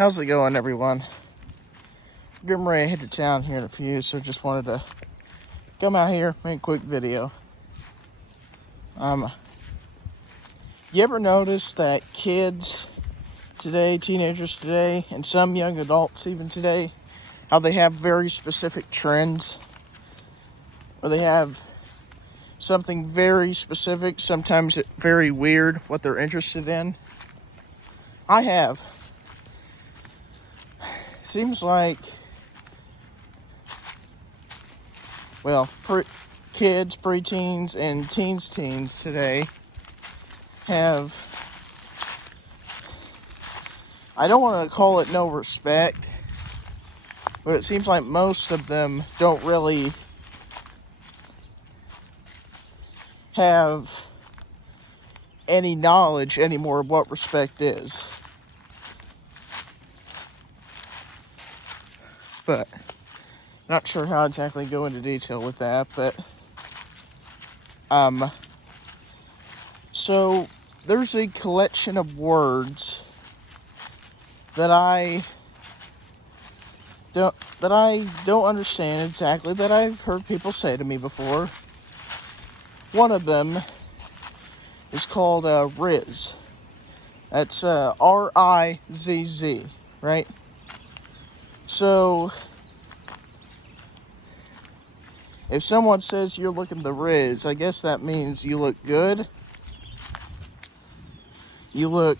How's it going, everyone? Getting ready to head to town here in a few, so just wanted to come out here, make a quick video. You ever notice that kids today, teenagers today, and some young adults even today, how they have very specific trends? Or they have something very specific, sometimes very weird, what they're interested in? I have. Seems like, well, kids, preteens, and teens today have, I don't want to call it no respect, but it seems like most of them don't really have any knowledge anymore of what respect is. But not sure how exactly go into detail with that, but so there's a collection of words that I don't understand exactly, that I've heard people say to me before. One of them is called Rizz. That's R-I-Z-Z, right? So if someone says you're looking the Rizz, I guess that means you look good. You look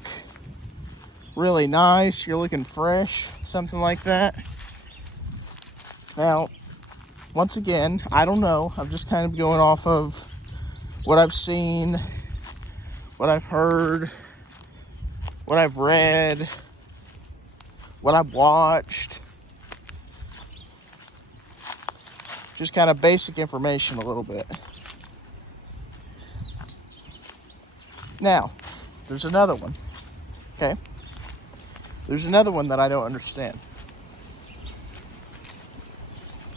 really nice. You're looking fresh. Something like that. Now, once again, I don't know. I'm just kind of going off of what I've seen, what I've heard, what I've read, what I've watched. Just kind of basic information a little bit. Now, there's another one, okay? There's another one that I don't understand.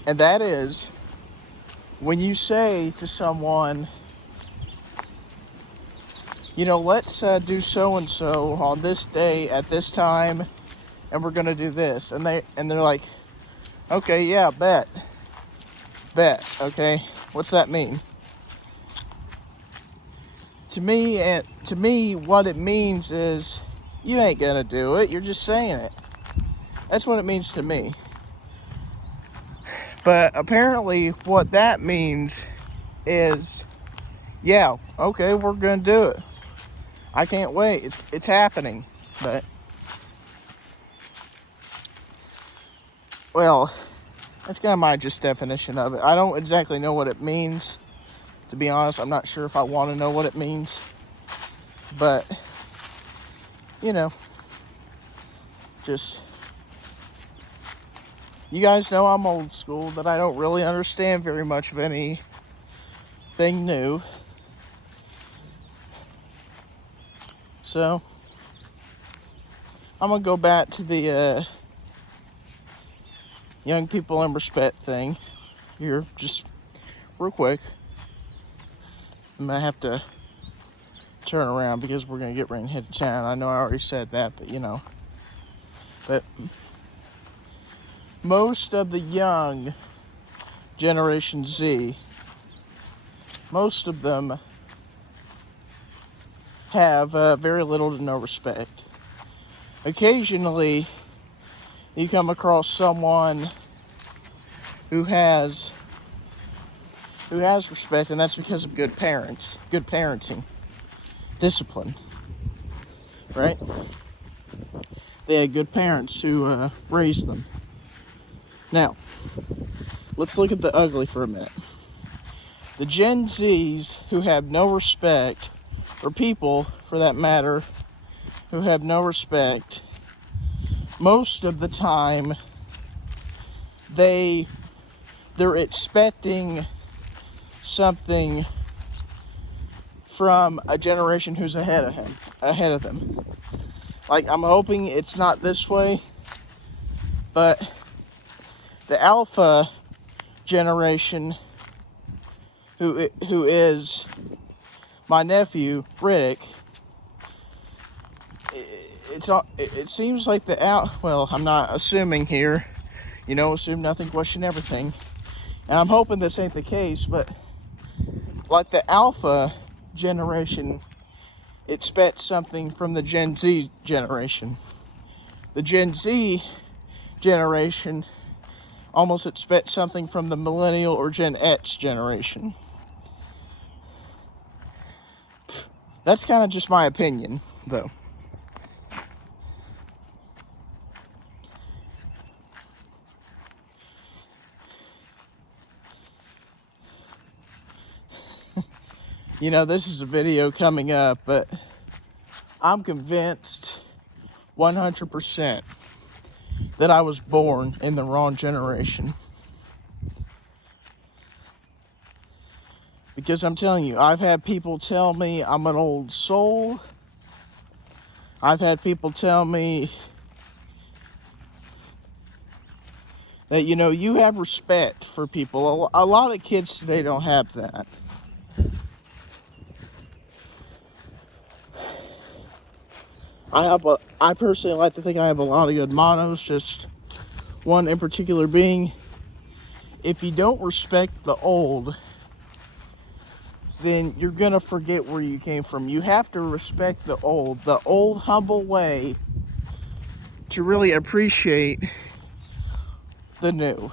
And that is, when you say to someone, you know, let's do so-and-so on this day at this time, and we're going to do this. And they're like, okay, yeah, bet, okay? What's that mean? To me, what it means is, you ain't gonna do it, you're just saying it. That's what it means to me. But apparently what that means is, yeah, okay, we're gonna do it. I can't wait, it's happening. But, well, that's kind of my just definition of it. I don't exactly know what it means. To be honest, I'm not sure if I want to know what it means. But, you know, just, you guys know I'm old school, that I don't really understand very much of anything new. So, I'm going to go back to the young people and respect thing here, just real quick. I'm going to have to turn around because we're going to get ready and head to town. I know I already said that, but you know. But most of the young Generation Z, most of them have very little to no respect. Occasionally, you come across someone who has respect, and that's because of good parenting, discipline, right? They had good parents who raised them. Now, let's look at the ugly for a minute. The Gen Zs who have no respect, or people, for that matter, who have no respect, most of the time, they're expecting something from a generation who's ahead of them. Like, I'm hoping it's not this way, but the Alpha generation, who is my nephew, Riddick, it seems like well, I'm not assuming here, assume nothing, question everything, and I'm hoping this ain't the case, but like the alpha generation expects something from the Gen Z generation. The Gen Z generation almost expects something from the millennial or Gen X generation. That's kind of just my opinion, though. This is a video coming up, but I'm convinced 100% that I was born in the wrong generation. Because I'm telling you, I've had people tell me I'm an old soul. I've had people tell me that, you have respect for people. A lot of kids today don't have that. I personally like to think I have a lot of good mottos, just one in particular being, if you don't respect the old, then you're gonna forget where you came from. You have to respect the old humble way to really appreciate the new.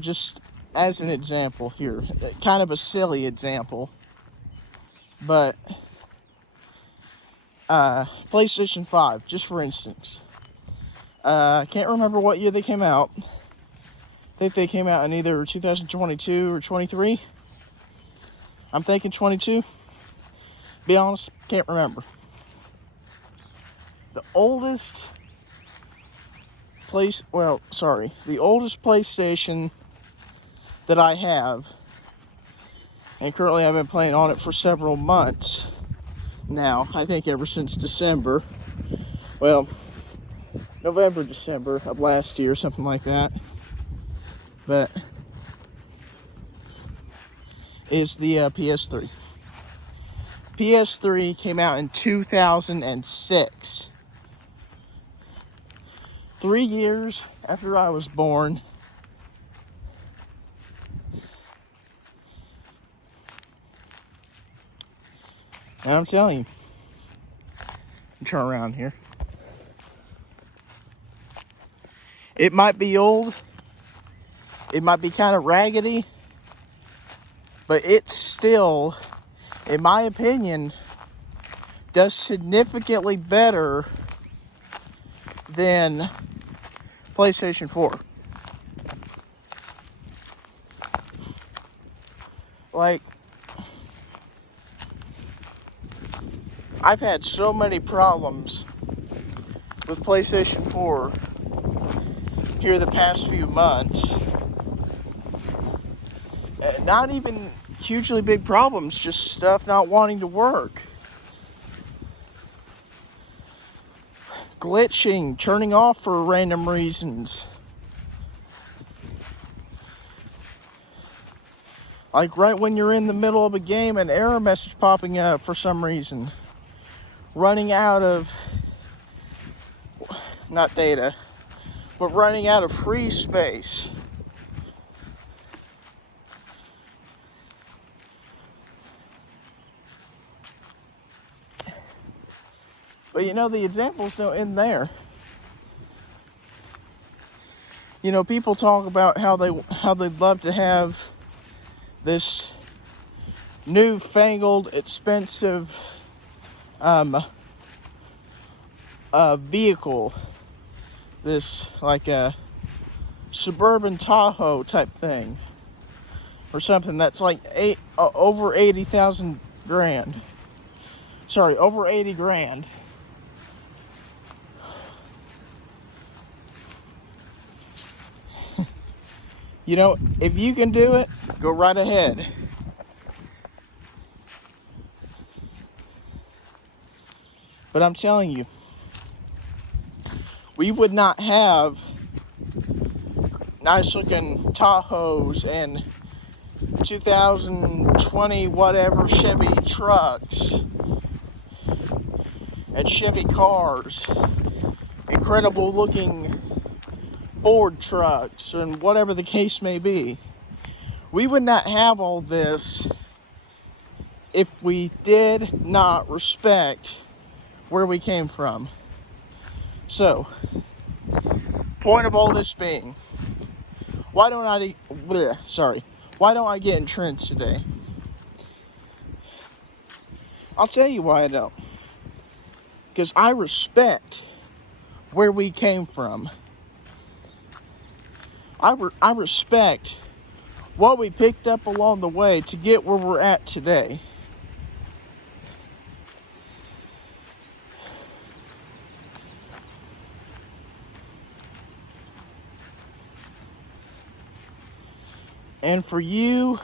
Just as an example here, kind of a silly example, but PlayStation 5, just for instance. I can't remember what year they came out. I think they came out in either 2022 or 23. I'm thinking 22. Be honest, can't remember. The oldest PlayStation that I have, and currently I've been playing on it for several months now, I think ever since December. Well, November, December of last year, something like that. But is the PS3. PS3 came out in 2006. 3 years after I was born. And I'm telling you, turn around here. It might be old. It might be kind of raggedy. But it still, in my opinion, does significantly better than PlayStation 4. Like, I've had so many problems with PlayStation 4 here the past few months. Not even hugely big problems, just stuff not wanting to work. Glitching, turning off for random reasons. Like right when you're in the middle of a game, an error message popping up for some reason. Running out of, not data, but running out of free space. But the examples don't end there. People talk about how they'd love to have this newfangled, expensive vehicle, this like a suburban Tahoe type thing, or something that's like over 80,000 grand. Sorry, over 80 grand. If you can do it, go right ahead. But I'm telling you, we would not have nice looking Tahoes and 2020 whatever Chevy trucks and Chevy cars, incredible looking Ford trucks, and whatever the case may be. We would not have all this if we did not respect where we came from. So, point of all this being, why don't I get in trends today? I'll tell you why I don't. Because I respect where we came from. I respect what we picked up along the way to get where we're at today. And for you,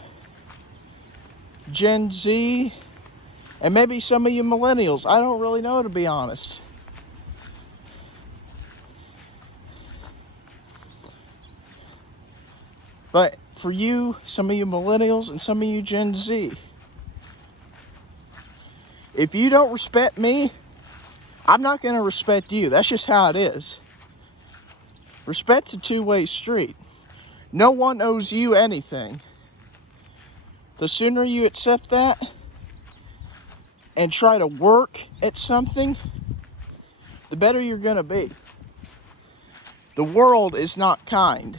Gen Z, and maybe some of you millennials, I don't really know, to be honest. But for you, some of you millennials, and some of you Gen Z, if you don't respect me, I'm not going to respect you. That's just how it is. Respect's a two-way street. No one owes you anything. The sooner you accept that and try to work at something, the better you're going to be. The world is not kind.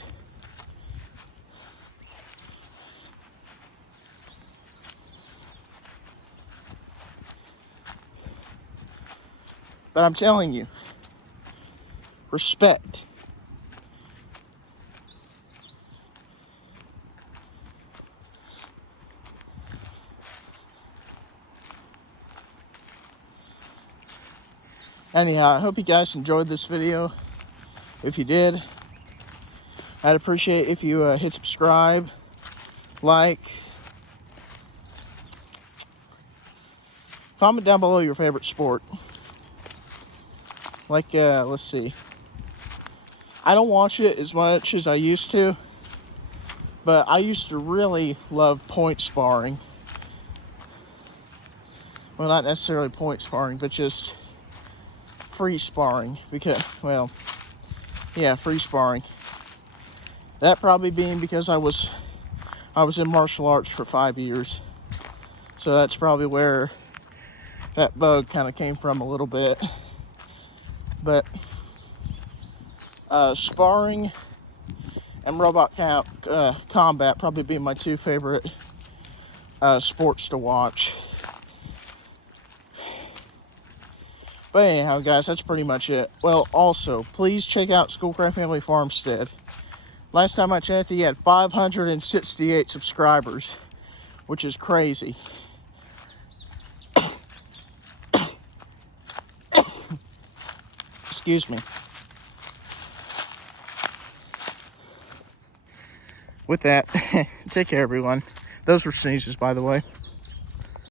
But I'm telling you, respect. Anyhow, I hope you guys enjoyed this video. If you did, I'd appreciate if you hit subscribe, like, comment down below your favorite sport. Like, let's see. I don't watch it as much as I used to, but I used to really love point sparring. Well, not necessarily point sparring, but just free sparring. Because, well, yeah, free sparring. That probably being because I was in martial arts for 5 years. So that's probably where that bug kind of came from a little bit. But sparring and robot combat probably be my two favorite sports to watch. But anyhow, guys, that's pretty much it. Well, also, please check out Schoolcraft Family Farmstead. Last time I checked, he had 568 subscribers, which is crazy. Excuse me. With that, take care, everyone. Those were sneezes, by the way.